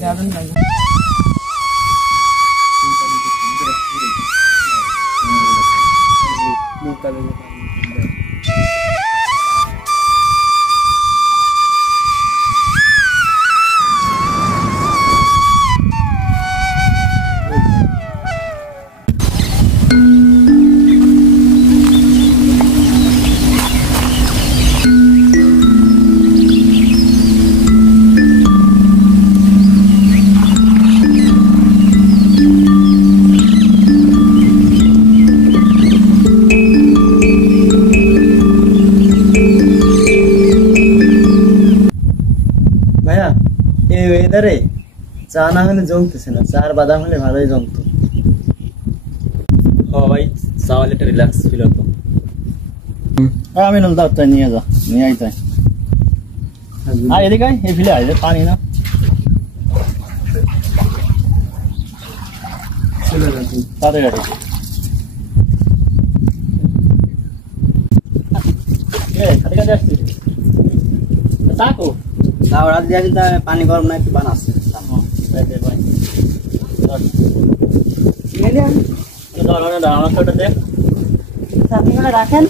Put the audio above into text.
যাবেন না ভাইয়া এই ওয়েদারে চা না হলে জমতেছে না, চা আর বাদাম হলে ভালোই জমতো। ও ভাই চা হলে একটা রিল্যাক্স ফিল হতো। আমি বললাম দাও তাই নিয়ে যা, নিয়ে আই তাই। আর এদিকে এই ফিলে আয় পানি না চলে যাচ্ছে তাড়াতাড়ি। পানি গরম না একটু বানাচ্ছে রাখেন।